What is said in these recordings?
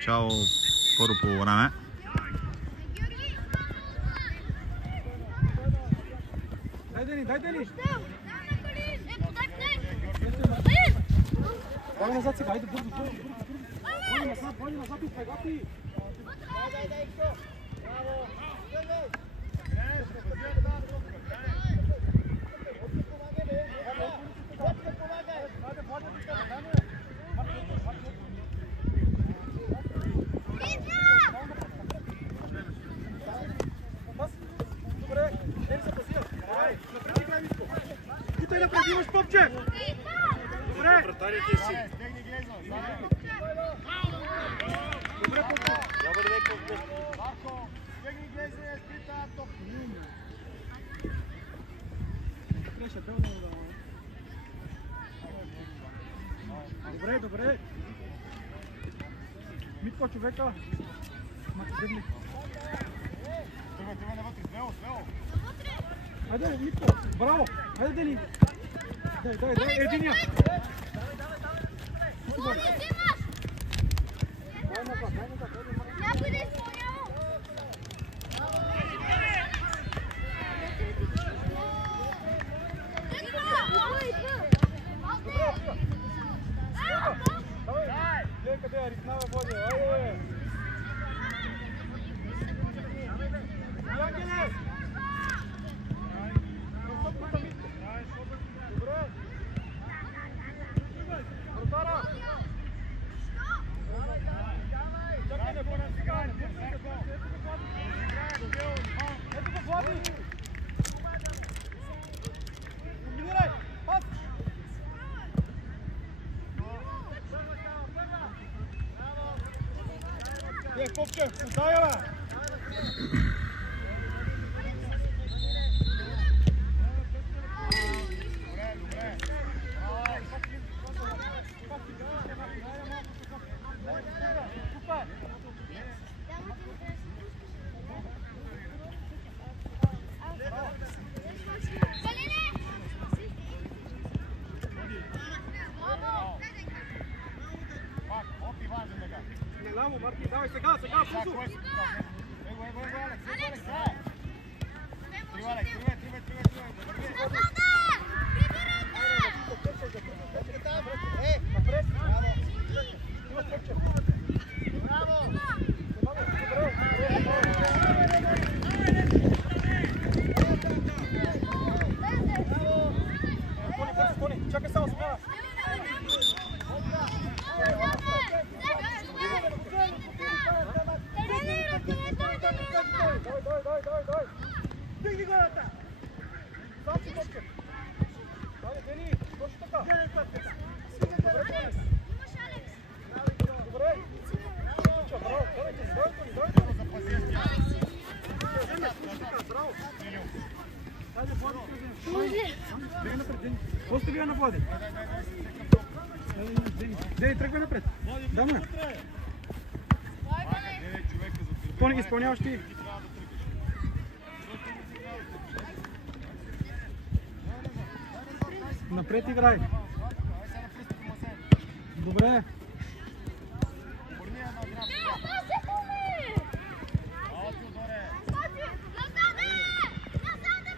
Ciao, първо по време. Дай, Дени! Давай назад сега, айде бързо! Боли назад и пегати! Дай, браво! Добре, Дени се пасия! Напред играй, Митко! Тук и напред имаш попче! Добре! Вратарите си! Добре, попче! Добър ден, попче! Марко! Стегни глезе, спита, топ! Добре! Митко, човека! Мати, дръбни! Тръгвай навътре, смело! Хайде, Митко! Браво! Хайде, Дени! Дай, единия! Някой да изпълнява! Гледай къде е, ритнава води! Айде! Ангеле! Добре! Вратара! Чакай, не бъде сега! Ето го, Влади! Комбинирай! Пас! Попче, отдая, бе! Ляво, Марти, давай сега, бързо! Чакай само смяна! Дай! Дигни гората! Сам си попче! Дай, Дени! Точно така! Добре! Браво! Давайте! Браво! Хайде, Влади! Беги напред, Дени! После вие на Влади! Дени, тръгвай напред! Даме! Тони, изпълняваш ти! Напред играй! Добре!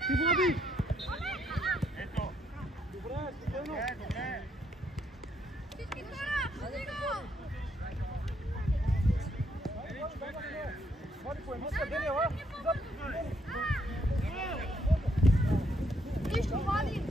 Ти, Влади! Добре, спокойно! Всички хора, ходи го! Влади, по емисия, Дени, ела! Нищо, Влади!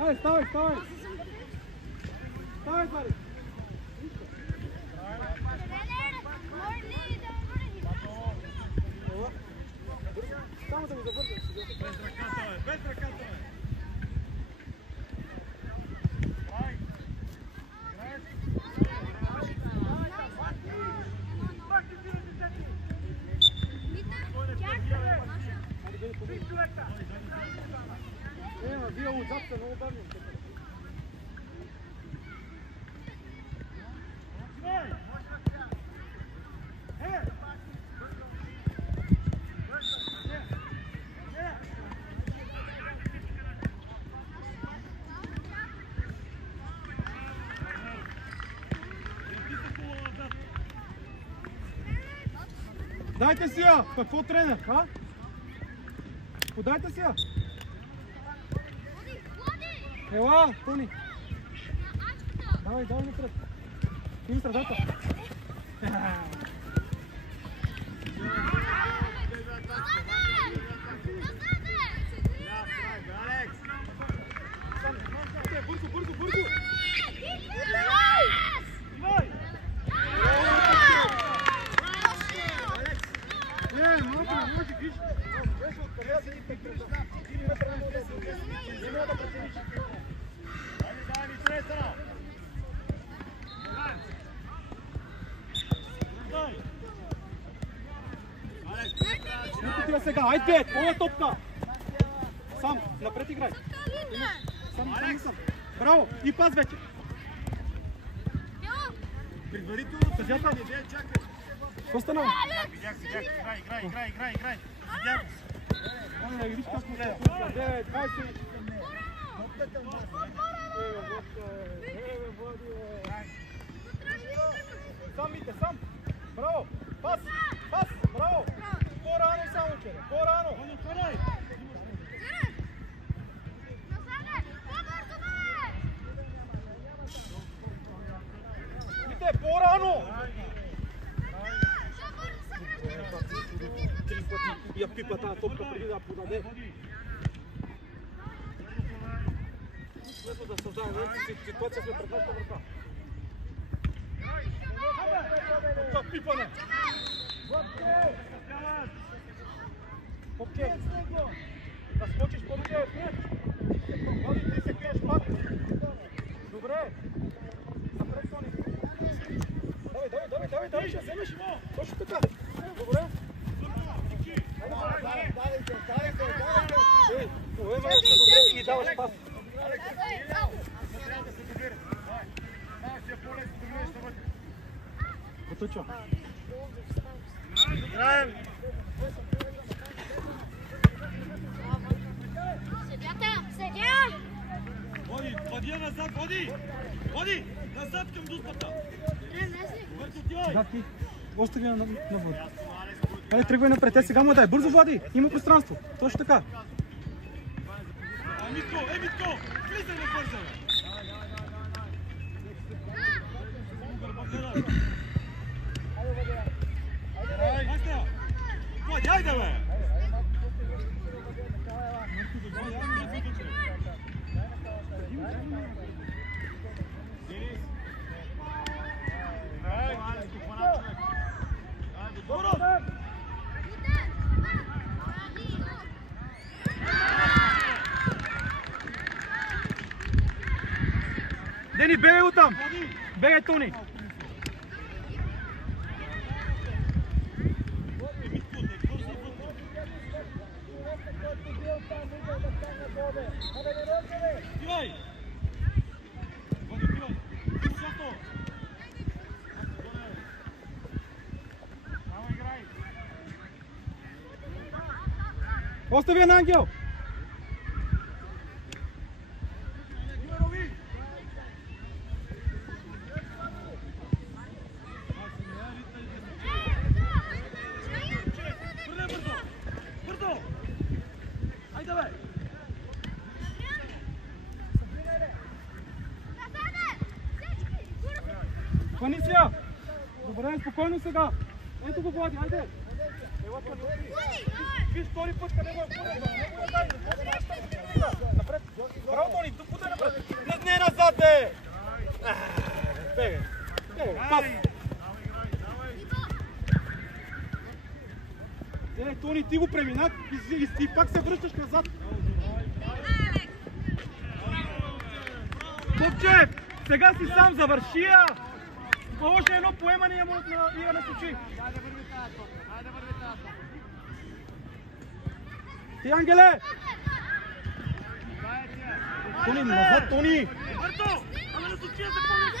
Ай, ставай! Ставай, пари! Само да го завърнеш. Без ръката е! Вие отзад са много бавни. Дайте си я! Какво тренер, а? Подайте си я! Ела, Тони! Давай напред! Им средата! Бързо! Може, виж! Отива сега, айде, това е топка! Сам, напред играй! Сам. Браво, и пас вече! Предварително съжата! Какво стана? Играй! Виж как му е! 9, 20! Сам! Браво! Пас! Браво! По-рано само, чере! По-рано! Вите, по-рано! Я пипа тази топка преди да подаде. Вместо да създаваме ситуация сме пред нашата врата. Топка пипане! Попче! Да скочиш, Попче! Води, ти се криеш пак! Добре! Напред, Тони! Давай, ще вземеш! Точно така! Добре! И даваш пас. Готочо. Играем. Седя! Води назад, води! Назад към дуспата! Ти, остави на води. Айде, тръгвай напред, те сега му дай. Бързо, Влади, има пространство. Точно така. Митко, влизай на бързо! Айде, бе! Дени, бегай оттам! Бегай, Тони! Остави на Ангел! Хвани си я! Добре, спокойно сега! Ето го, Влади, айде! Виж втори път къде го е напред! Браво, Тони, тук подай напред! Не назад, бе! Бегай! Пас! Тони, ти го премина и пак се връщаш назад! Попчев! Сега си сам, завърши я! Положи едно поемане и я насочи. Ти, Ангеле! Тони, назад, Тони!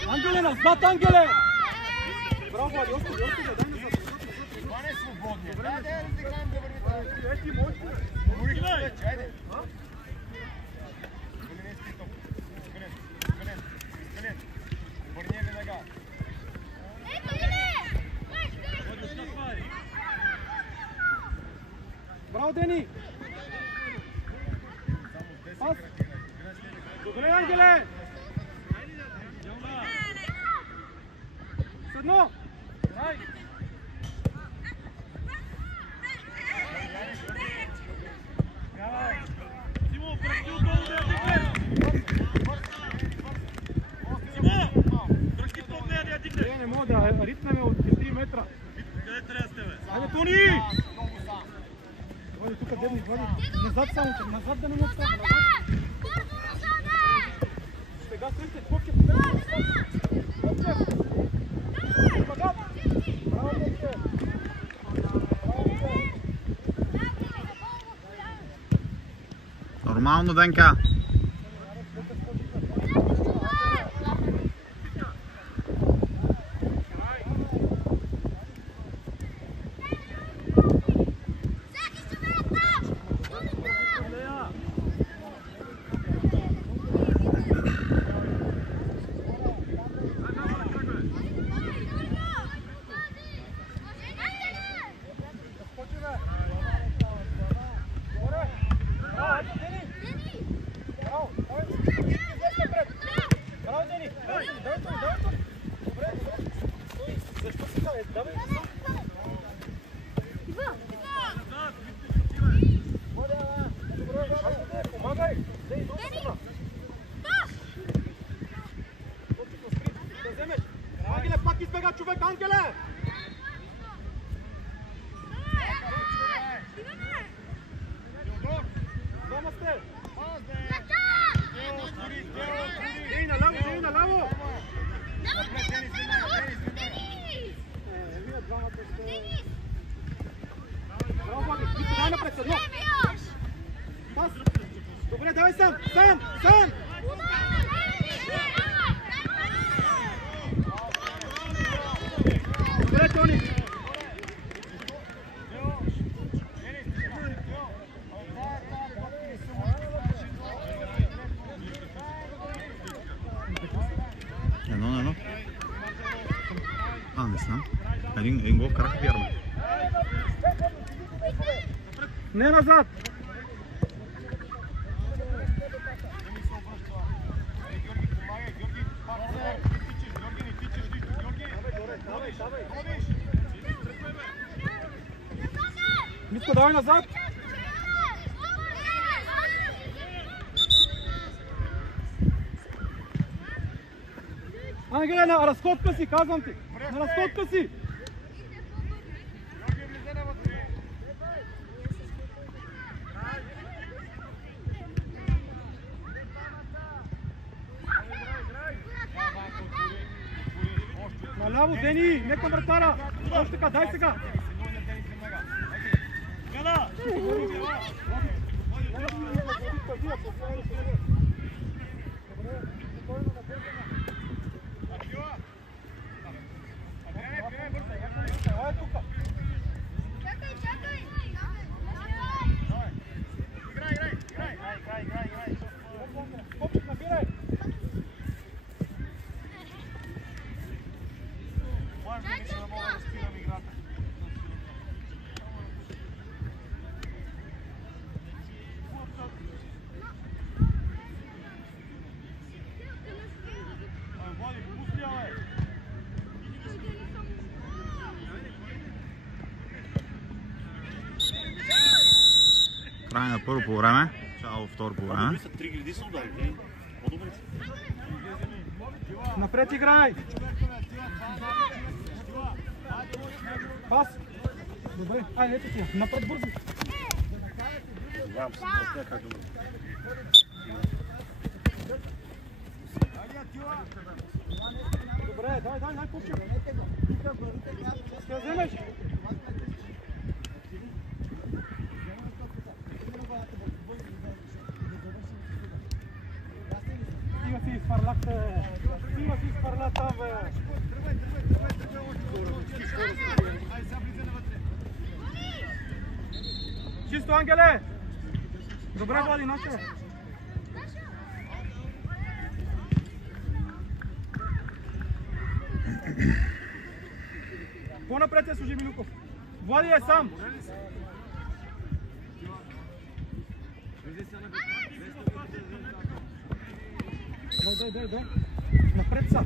Ангеле, назад, Ангеле! Браво, Влади, остави, дай назад. Това не е свободно. Добре, да разиграем да върви. Ети, можеш ли? Говорих вече, айде. Браво, Дени! Пас! Добре, Ангеле! С едно! Симо, пръсти отдолу да я дигне! Симо! Пръсти по нея да я дигне! Не мога да ритнем от 3 метра. Къде трябва да сте, бе? Айде, Тони! Влади, тук дебни, Влади. Назад само, че назад да не му става. Сега срещате, Попчев, Попчев! Браво, Попчев! Нормално, Денка. Ангеле, пак избега човек, Ангеле! Дома сте! Дей наляво, дей наляво! Вие двамата сте... Браво, Влади, дай напред, седно! Пас! Добре, давай сам! Сам! Сам! Добре, Тони! Едно. Не знам. Един гол вкараха вярно. Не назад! Митко, давай назад! Ангеле, на разходка си, казвам ти! На разходка си! Наляво, Дени, не към вратара! Още така, дай сега! Гада! Влади, пусти я, бе! Край на първо по време. Чао, второ по време. Са 3 гради са ударили. По-добре. Напред играй! Пас! Добре, ай, ето ти, напред бързо! Добре, дай, пупче! Ще я вземеш? Стига си изфърлахте! Стига си изфърля там, бе! Чисто, Ангеле! Добре, Влади, наше! По-напред се служи Милюков! Влади е сам! Дай. Напред са!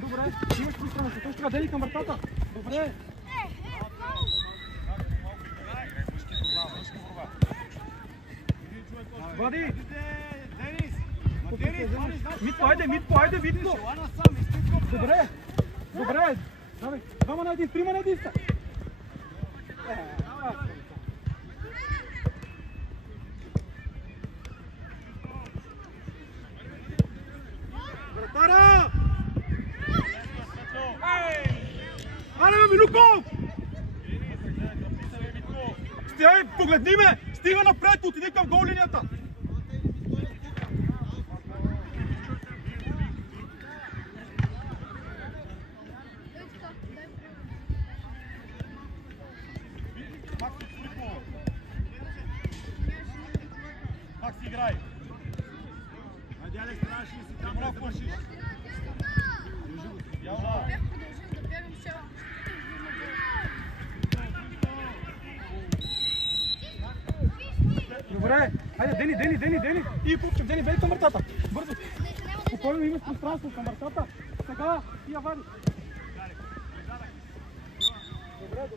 Добре, имаш пристранство, той ще трябва дели към вратата! Добре! Влади! Митко, айде, Витко! Добре! Давай! Двама на един, трима на един са! Вратара! Аре, Милюков! Погледни ме! Стига напред, отиди към гол линията! Макс, играй! Айде, Алекс, трябваше ли си там да вършиш? Явно! Добре, хайде, Дени! И пупчем, Дени, бей към вратата! Бързо! Спокойно, имаш пространство към вратата! Сега, и я вади! Добре!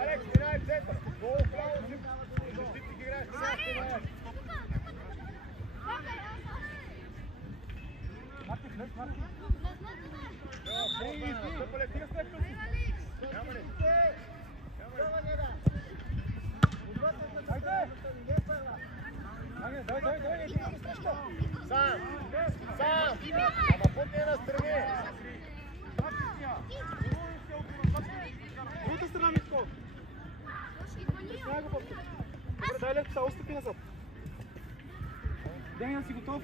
Алекс, минай в център. Долу право, защитник играеш. Сам! Ама пътни е настрани! Другата страна, Митко! Добре, дай лекта, остъпи назад. Деня, си готов?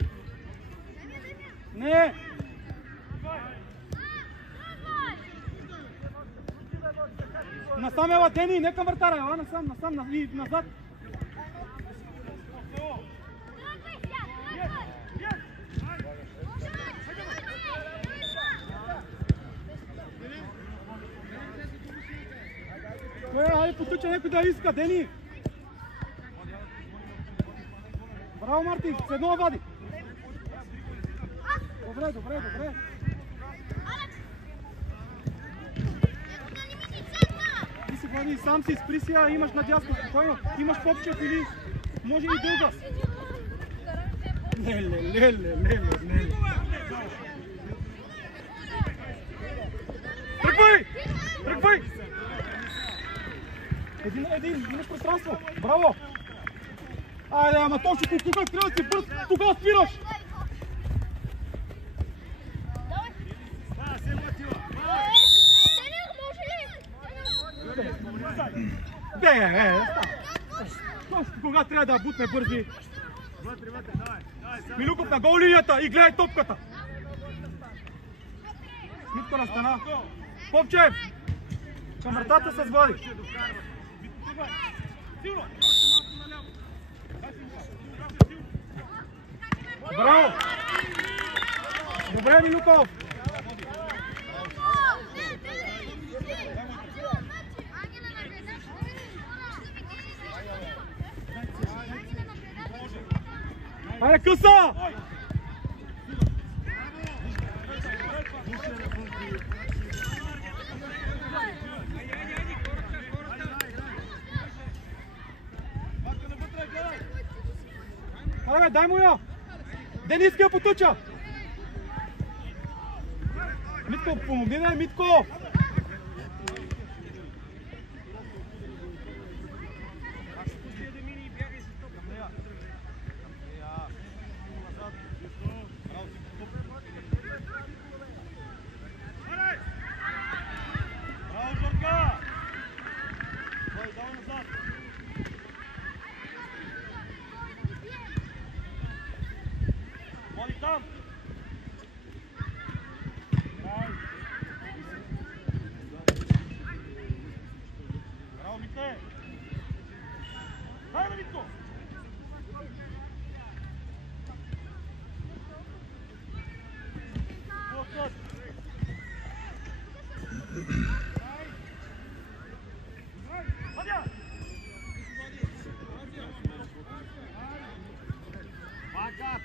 Не! Насам ела, Дени, не към вратара, ела насам и назад. Айде потъча някой да иска, Дени! Браво, Мартин, с едно вади! Добре! Ти си вади, сам си спри си, а имаш надясно, спокойно. Имаш Попчев или може и дълга. Леле. Тръгвай! Един, имаш пространство. Браво! Айде, ама точно кога трябва да си бърз, тогава спираш! Точно кога трябва да бутне бързи. Милюков на гол линията и гледай топката. Смитко на стена. Попчев! Към вратата с Влади. Браво! Добре, Минуков! Хайде, къса! Хайде, дай му я! Дениски я потъча! Митко, помогни, дай, Митко!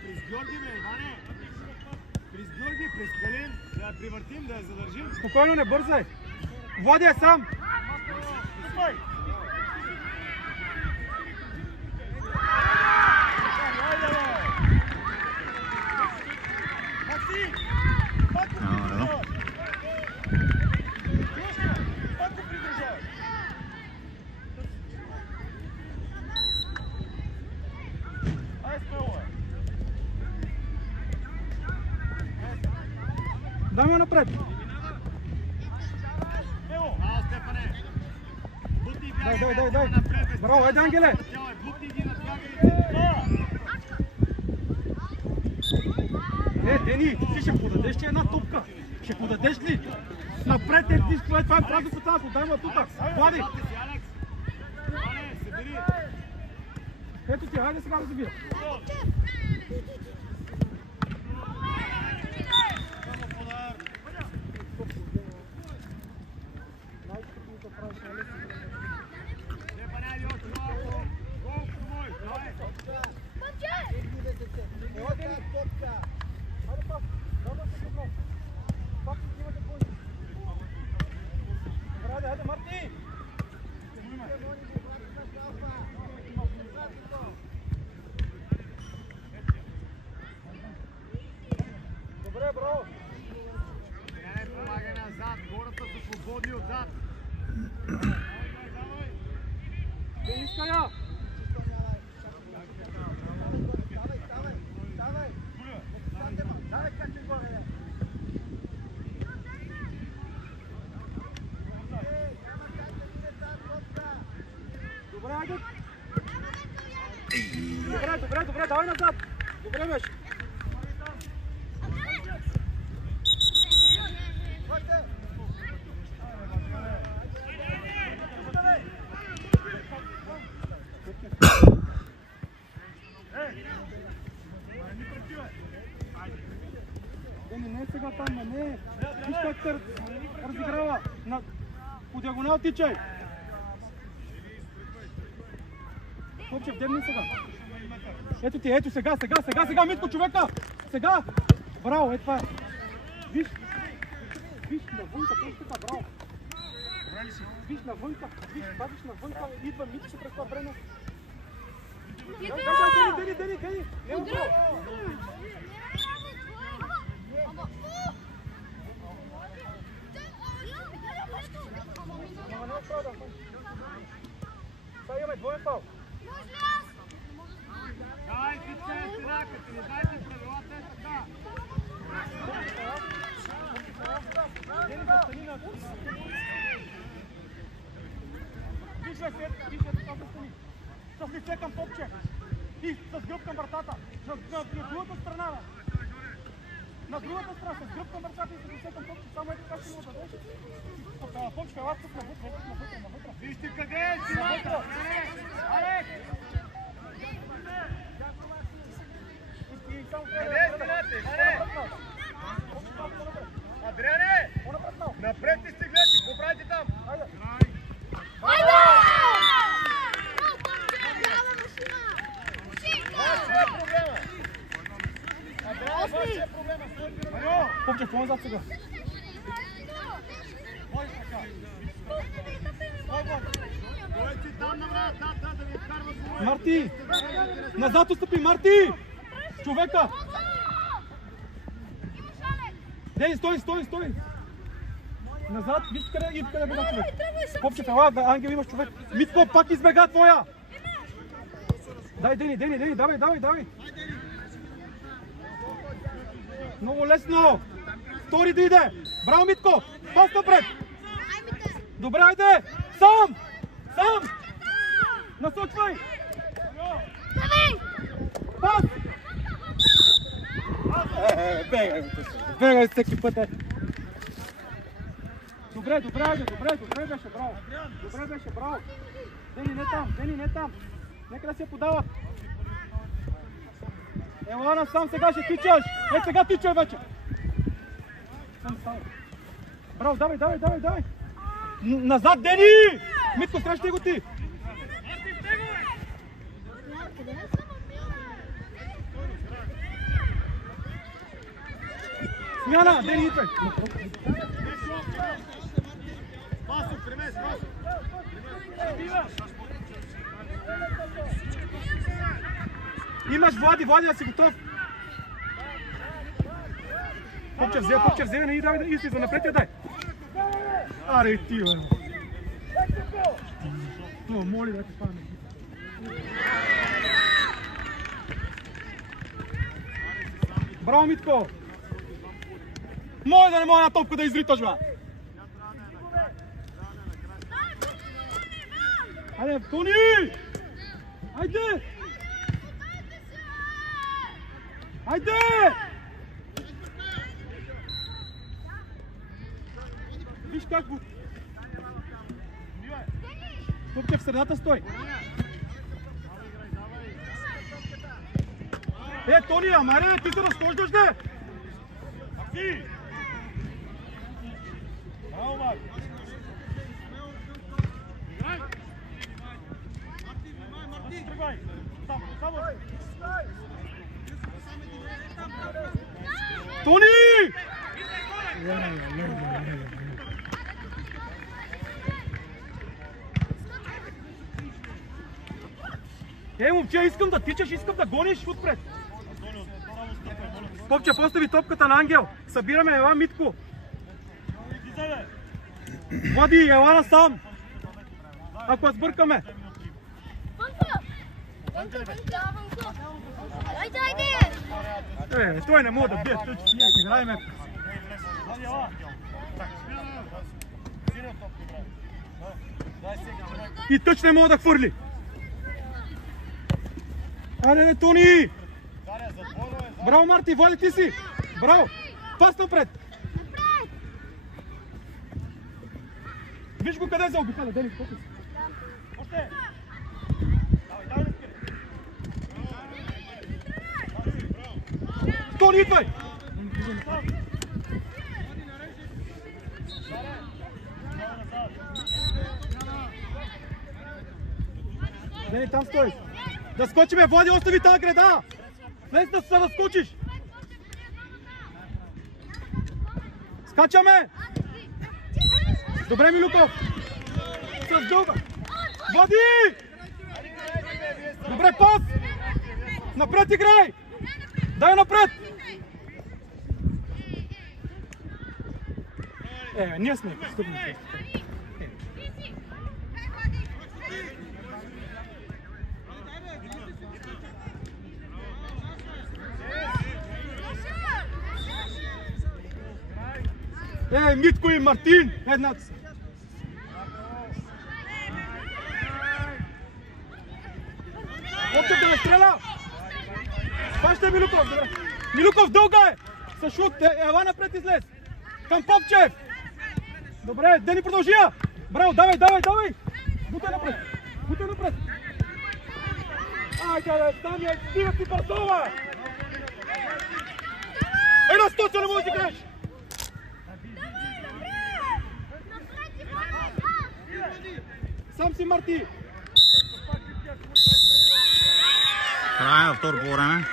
През Георги, бе, Иване! През Георги, през Калин, да я привъртим, да я задържим. Спокойно, не бързай! Влади е сам! Стой! Макси! Пак го придружаваш! Пак го придружаваш! Ай, смело е! Дай ми напред! Дай! Браво, айде, Ангеле! Дени, ти ще подадеш ли една топка? Ще подадеш ли? Напред е, това е празно пространство, дай му тук! Влади! Ето ти, хайде сега да забия! Добре, давай назад! Добре беше! Не е сега там, не е! Виж как се разиграва! По диагонал тичай! Хлопче, вдебни сега! Ето ти, ето сега, Митко, човека! Сега! Браво, е това е! Виж навънка, точно така, браво! Виж навънка, пазиш навънка, идва Митко през това време! Дени! Сега имаме двоен фал! Дай, пича е сега, като не знаете правилата е така. С лице към топче и с гръб към вратата. На другата страна. На другата страна, с гръб към вратата и с лице към топче. Само ето как ще му дадеш. Топче, ела тук навътре. Вижте къде е, си навътре. И само трябва сега. Марти! Назад отстъпи, Марти! Човека! Дей, стой! Назад, виж къде бега човек. Попче, ела, Ангел, имаш човек. Митко, пак избега твоя! Дай, Дени, давай! Много лесно! Втори да иде! Браво, Митко! Пас напред! Добре, айде! Сам! Насочвай! Пас! Бегай всеки път е! Добре беше, браво! Дени, не там! Нека да се подават! Ела насам, сега ще тичаш! Сега тичай вече! Браво, давай! Назад, Дени! Митко, срещай го ти! Смяна, Дени, идвай! Имаш Влади да си готов! Попче взе, не давай да изли за напред, дай! Аре ти, бе! То, моли да те падне. Браво, Митко! Може да не мога на топка да изриташ, бе! Айде, Тони! Айде! Виж как го... Попче, в средата стой! Тони, амаре, ти се разхождаш, де! Макси! Браво, Марк! Играй! Марти, тръгвай! Само! Тони! Момче, искам да тичаш, искам да гониш отпред. Попче, постави топката на Ангел. Събираме, ела, Митко. Влади, ела насам. Ако сбъркаме. Той не мога да бие тъч, ние играеме. И тъч не мога да хвърли. Айде, Тони! Браво, Марти, Влади, ти си! Браво! Пас напред! Виж го къде заобикаля, Дени, покъс. Още! Тони, идвай! Дени, там стой! Да скочиме, Влади, остави тази града! Слез да се разскочиш! Скачаме! Добре, Милюков! С дълга! Влади! Добре, пас! Напред играй! Дай напред! Ние сме стъпни. Митко и Мартин! Едната са. Попчев да не стреля! Паща Милюков, добре. Милюков дълга е! С шут, ела напред излез! Към Попчев! Добре, Дени продължи я! Браво, давай! Бутай напред! Айде, там е, стига си Бартова! Една стоца не можеш да играеш! Сам си, Марти! Край на второ по време.